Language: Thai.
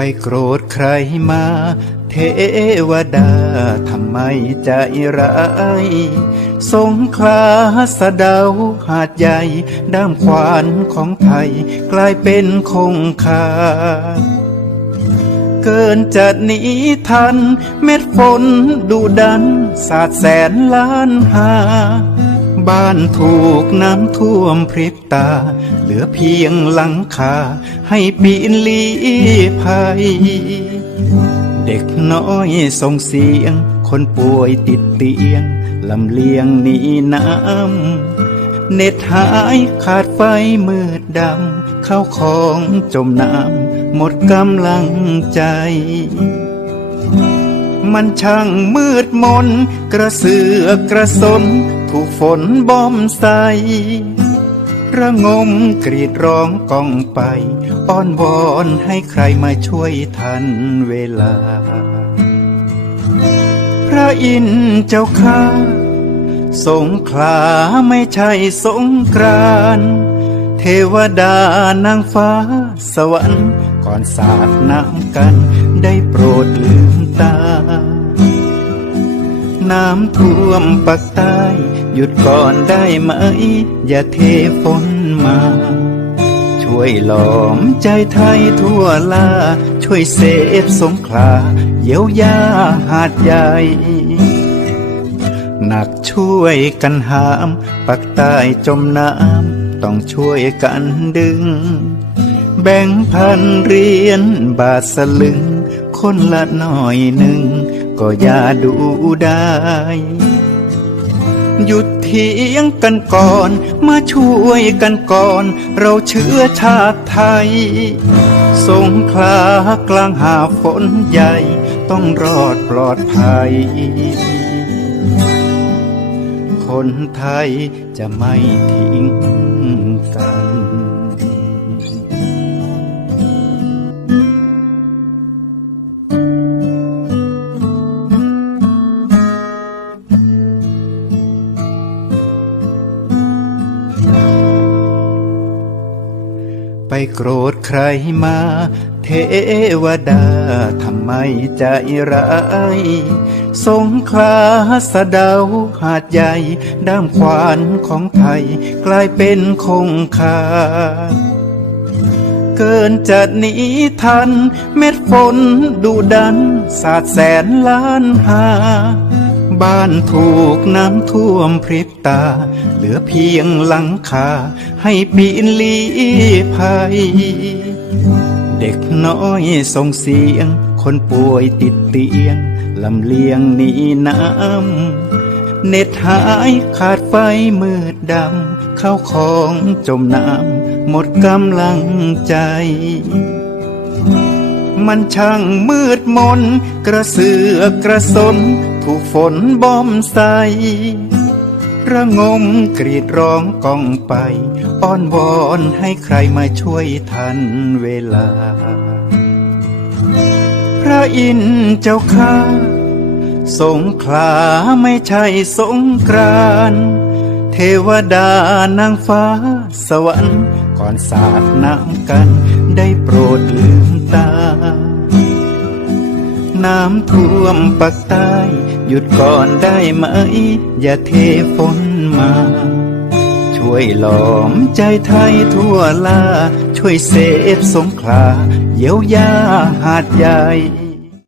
ไปโกรธใครมา เทวดาทำไมใจร้ายสงขลาสะเดาหาดใหญ่ด้ามขวานของไทย กลายเป็นคงคาเกินจะหนีทัน เม็ดฝนดูดัน สาดแสนล้านหา บ้านถูกน้ำท่วมพริบตา เหลือเพียงหลังคา ให้ปีนลีภัย เด็กน้อยส่งเสียง คนป่วยติดเตียงลำเลียงหนีน้ำเน็ตหายขาดไฟมืดดำเข้าของจมน้ำหมดกำลังใจมันช่างมืดมน กระเสือกกระสน ถูกฝนบ่มใส ระงมกรีดร้องก้องไป อ้อนวอนให้ใครมาช่วยทันเวลา พระอินทร์เจ้าข้าสงขลาไม่ใช่สงกรานเทวดานางฟ้าสวรรค์ก่อนสาดน้ำกันได้โปรดลืมตา น้ำท่วมปักใต้หยุดก่อนได้ไหม อย่าเทฝนมา ช่วยหลอมใจไทยทั่วลา ช่วยเซฟสงขลา เยียวยาหาดใหญ่หนักช่วยกันหาม ปักใต้จมน้ำต้องช่วยกันดึง แบ่งพันเรียญบาทสลึง คนละหน่อยหนึ่ง ก็อย่าดูได้ หยุดเถียงกันก่อน มาช่วยกันก่อน เราเชื้อชาติไทย สงขลากลางหาฝนใหญ่ ต้องรอดปลอดภัย คนไทยจะไม่ทิ้งกัน โกรธใครมา เทวดาทำไมใจร้ายสงขลาสะเดาหาดใหญ่ ด้ามขวานของไทย กลายเป็นคงคาเกินจะหนีทัน เม็ดฝนดูดัน สาดแสนล้านหา บ้านถูกน้ำท่วมพริบตา เหลือเพียงหลังคา ให้ปีนลีภัย เด็กน้อยส่งเสียง คนป่วยติดเตียงลำเลียงหนีน้ำเน็ตหายขาดไฟมืดดำเข้าของจมน้ำหมดกำลังใจมันช่างมืดมน กระเสือกกระสน ถูกฝนบ่มใส ระงมกรีดร้องก้องไป อ้อนวอนให้ใครมาช่วยทันเวลา พระอินทร์เจ้าข้าสงขลาไม่ใช่สงกรานเทวดานางฟ้าสวรรค์ก่อนสาดน้ำกัน ได้โปรดลืมตา น้ำท่วมปักใต้ หยุดก่อนได้ไหม อย่าเทฝนมา ช่วยหลอมใจไทยทั่วลา ช่วยเซฟสงขลา เยียวยาหาดใหญ่